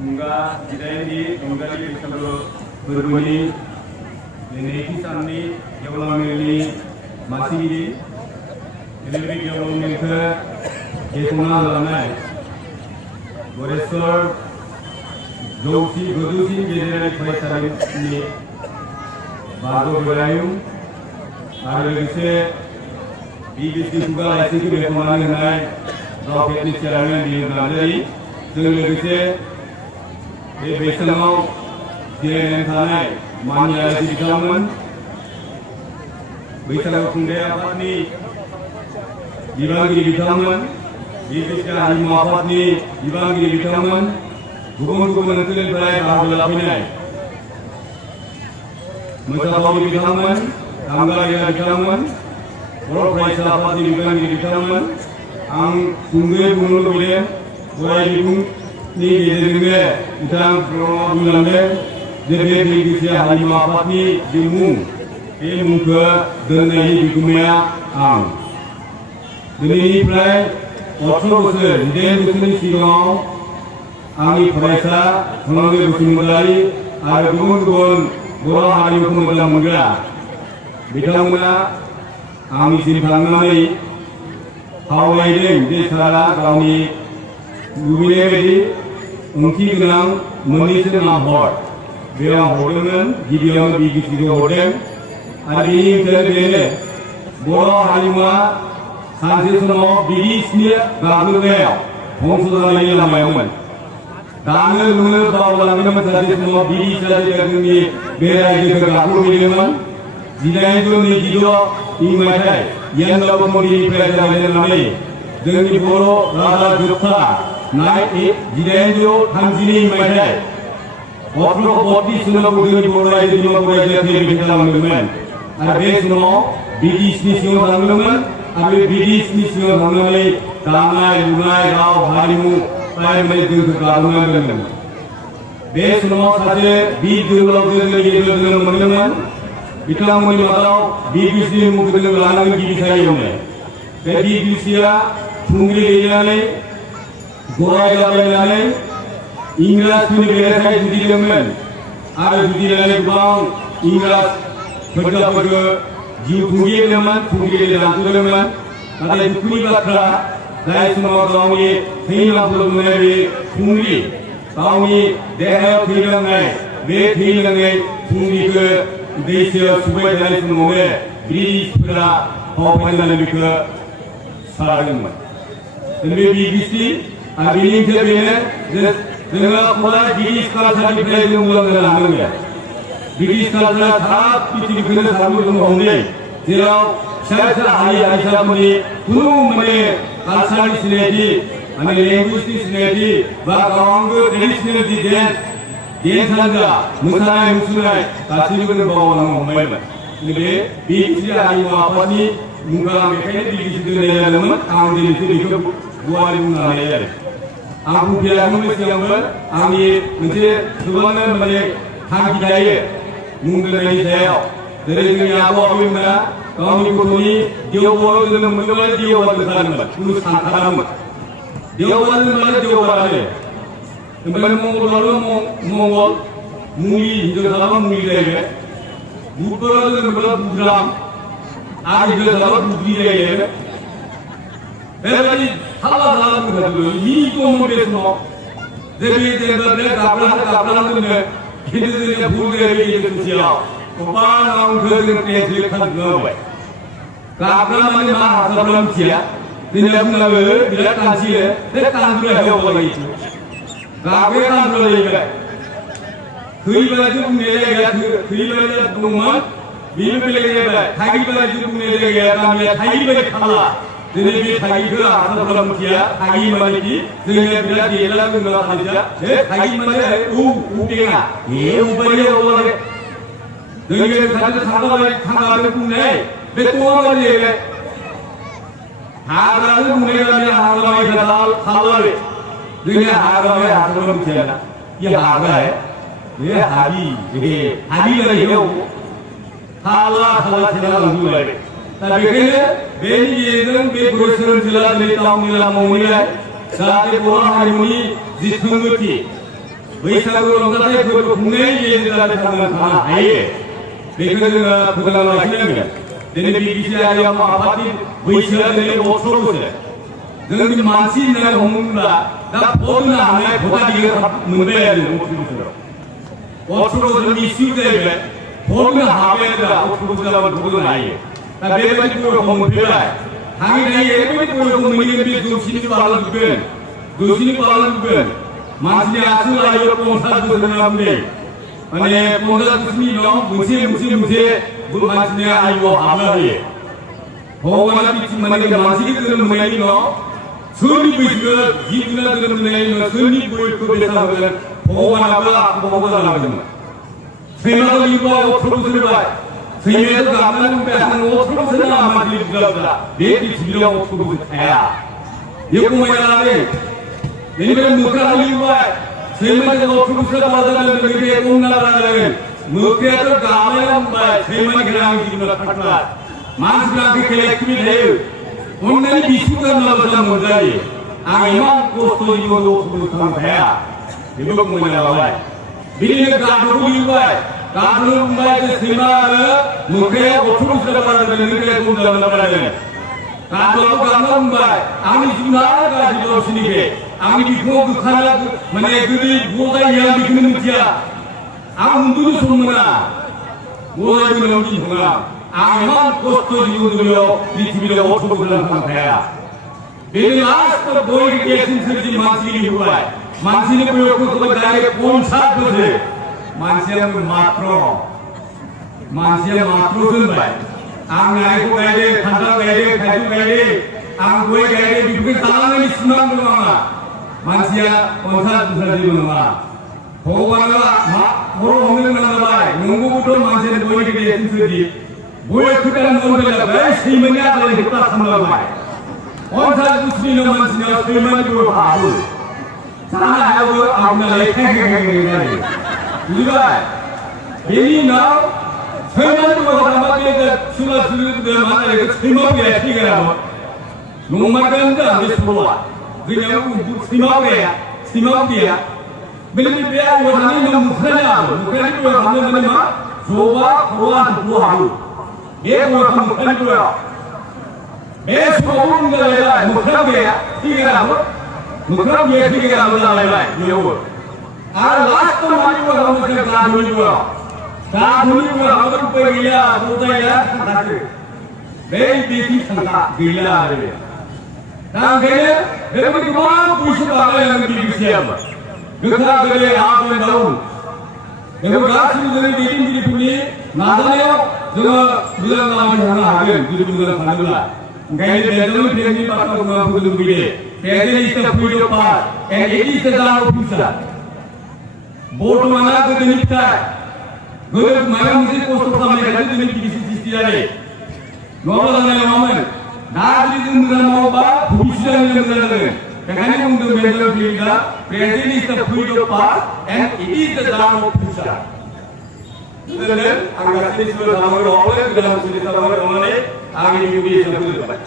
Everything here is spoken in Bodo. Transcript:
Munga Jidaini Mungali Bishabu Berbunyi Neneki Sani Yawamili Masiri Ini Yawamilke Jetuna Lanai Boresor Josi Godusi Jedari Paisari Ni Bago Berayum Ada lagi BBC juga lagi kita bermain dengan roket ni sekarang di Indonesia. Dengan lagi ये बेसनाओ जेन थाने मान्या दिखावन बेसनाओ कुंडे आपनी दिवांगी दिखावन ये बेसना हिम आपनी दिवांगी दिखावन गुबुन नतुल बराय बाहुला पिनाय मुसाफावी दिखावन कामगारिया दिखावन और प्राइस आपनी दिवांगी दिखावन आं कुंडे बुनुल बिले बोराय दिबुं ni gedenge utang bulange debe digisi halim apatni dimu muka denai digumaya ang deni play otro bose den busni sigao ani praisa thonge busmulai ar gumun boro halim kumula muga bitamuna ami sinfangai hawaiden de sara gauni Gubine bedi ungki genang menisi mahor, beliau hordengan, gidiang bigi sido horden, adi ini boro halima sanksi semua bigi sini gagunya, hongsudan ini lamayan, dangal lungal bawa lagi sanksi semua bigi saja gagunya, berai juga gagu miliman, jika itu ni jido imajai, yang lalu mudi pelajaran lamai, dengan boro rada jukta. Naik jidenjo hanjini maidai. Otro boti sunnah bukan dibolai di lima bolai jadi bintang mengemen. Ada semua bidis ni semua mengemen. Ada bidis ni semua mengemen. Tangai, lungai, rau, harimu, pai mereka kekarungan mengemen. Semua sahaja bid dulu dengan mengemen. Bintang mengemen bidis ni mungkin dengan lanang bidis saya ni. Bidis dia tunggu dia ni. Gorai gabalane Ingras pun beresai judi lemen. Ada judi lemen bang Ingras berda jiu pungi lemen dalam tu lemen. Ada jukui bakra dari semua kaum ini hilang belum menabi pungi. Kaum ini dehal hilang ay, bet hilang ay pungi ke desa subai dari semua beri pula haupan dalam ke sarang. Demi BBC Abini sebelumnya dengan mulai British kalau tadi pelajar mulai berlangsungnya. British kalau tahap itu kena sambil menghormati. Jika saya hari Aisyah muni, pun muni kalsani sineti, ane linguistik sineti, bahkan tradisional di den saja, muslai, kasih kena bawa orang Melayu. Jadi British hari apa ni? Muka mereka ni British itu dalam angin itu dikau buat mengalir. Aku bilang mesti yang ber, kami mesti sebenarnya mereka hang kita mungkin dari saya. Dari sini aku ambil mana, kami kuni dia orang dengan menjual dia orang besar mana, urus santaran mana. Dia orang mana dia orang ada. Kembali mongol, muli hijau dalam muli lagi. Bukan dengan buram, ada juga dalam budi lagi. Berarti hal-hal itu ini komoditi semua. Jadi dengan kaplan tu ni, kita ni bulga ini itu siapa? Kapan orang kerja kerja kan gawe. Kaplan mana mah sebelum siapa? Tidak pun gawe, tidak kan siapa? Tidak kan gawe apa itu? Gawe kan gawe juga. Kui baju pun dia kui baju tuman, bil dia, thai baju pun dia kami thai baju kalah. Jadi dia thai ke atau belum dia thai mana ni? Jadi dia dia lalu dengan saja. Thai mana? Upinga. Upaya orang. Jadi sahaja pun ni. Betul apa dia? Harga pun dia harga halal. Jadi harga belum dia. Ia harga. Ia hari lagi yo. Halal sedang dulu. Tapi kena beli yang berkurang jelas ni tahun ni lama mula. Sahaja orang hari ini ditungguti. बैसागु रंजाथाय फोरबो खुंनायनि गेजेरजों थांना थानो हायो बेखौ जोङो फोथांना लाखिनांगोन दिनै बिटिआरआव आफादनि बैसोआ दिनै 18 बोसोर जोंनि मानसि होननानै हमोब्ला दा भट होनो हानाय भटाधिकार मोनबाय आरो 18 बोसोर इस्यु जाहैबाय भट होनो हाबाय आरो 18 बोसोर जाबानो भट होनो हायो दा बेबायदि बयखौ मोनफैबाय थाङै थाङै ओरैबायदि बयखौ मोनगोन बे जौसिनि बारलांजोबगोन मानसिनि आसु लायो 50 बोसोर होनना बुंदों माने 50 बोसोरनि उनाव मोनसे मानसिनि आयुआव हाबना होयो भगवाना माने मानसिखौ जोनोम होनायनि उनाव सोरनि बैसोखौ जिब जुनार जोनोम होनायनि उनाव सोरनि बयखौ बेसाद होगोन भगवानाबो आखुमावबो जालांदोंमोन सैमाखौ लिरबाय 18 बोसोर होबाय सैमायाथ' गाबनानै बुंबाय आं 18 बोसोर नामा मानसि लिरग्रा बे पृथ्वीयाव 18 बोसोर थाया बे खमायनानै बेनिफ्राय मोख्राखौ लिरबाय सैमाखौ 18 बोसोर बारा जादों बेनिफ्राय गंना बारा जादों मोख्रायाथ' गाबनानै बुंबाय सैमानि गोनां जिब जुनार थाग्रा मानसिफ्रा आंखौ खेलाखिबि थायो अन्नानै बिसु गारनाबो जा मोनजायो आं इमान खस्थ' जिउआव 18 बोसोर थानो हाया बेबो खमायना लाबाय बिदिनो गाध'खौ लिरबाय गाध'नो बुंबाय जे सैमा आरो मोख्राया 18 बोसोर बारा जादों बेनिफ्राय गंना बारा जादों गाध'आबो गाबना बुंबाय आंनि जुनार गाज्रि गावसिनिखै आंनि बिखुङाव गोखाना माने गोदै गजायो आं बेखौनो मिथिया आं उन्दुनो सम मोना गजायबोनायाव दिन थाङा आं इमान खस्थ' जिउ दुनियाव पृथ्वीयाव 18 बोसोर थानो हाया बेनि लास्ट बयनिख्रुइ देरसिन सोरजि मानसि लिरबाय मानसिनि बयखौ होबाय डाइरेक्ट 50 बोसोर मानसिया मात्र दोनबाय आं नारेंखल गायदों खान्थाल गायदों थाइजौ गायदों आं गय गायदों बेफोरखौ जानानै सिमां दं आंहा मानसिया 50 बोसोर जेबो नङा भगवाना खर' हमनो गोनां जाबाय नंगौबोथ' मानसिया बयनिख्रुइ देरसिन सोरजि बय खोथाया मोनबाय सैमानि आदारनि खोथा सामलायबाय 50 बोसोरनि उनाव मानसिनाव सैमानि बयबो हाबो जानो हायाबो आंनालाय खायखाय बुजिबाय बेनि उनाव सैमानि बयबो हाबा बे सुला मा जायो सैमा गैया थैगोनामोन नंमारगोन दा बे सल'आ जोंनियाव सैमा गैया बेनिफ्राय बे आयु थानायनि उनाव मुख्रानि बयबो हाबनो माने मा जबा खर'आ हाबो बे बयबो मुख्रानि बयबो बे समावबो बुंजालायबाय मोख्रा गैया थैगोनामोन मोख्रा गैया थैगोनामोन जालायबाय बेयावबो आरो लास्टआव मानि बयबो हाबनो गाध'नि बयबो उपाय गैया गजाया थांखादो बे बेथि थांखा गैला आरो दा ओंखायनो बेबायदि गोबां बैसो बारलायनांगौ बिबिसियाबो गोखा गोदै आबेन दाउन बेफोर गासिबो जोंनि दैदेनगिरिफोरनि नाजानायाव जोङो मोजां लामाजों थांनो हागोन जुदि मोजां सानोब्ला ओंखायनो बेंगलनि फेरेंनि बाथ्राखौ आं बुंनो लुबैदों प्रेजेन्ट इज द फ्युचर पास्ट एन्ड इट इज द दार्क फिउचार बर्तमाना गोदोनि फिथाइ गोदो माबा मोनसे खस्थ' खालामनायखाय दिनै बिटिसि सृष्टि जायो नङाब्ला जानाय नङामोन दा जुदि जों मोजां मावोबा भबिष्यतआ मोजां जागोन बेखायनो बुंदों बेंगल फिल्डआ प्रेजेन्ट इज द फ्युचर पास्ट एन्ड इट इज द दार्क फिउचार आं गासैबो थांनांगौ गोदान सोलिथाय थांनानै आंनि बिबुंथिखौ फोजोबबाय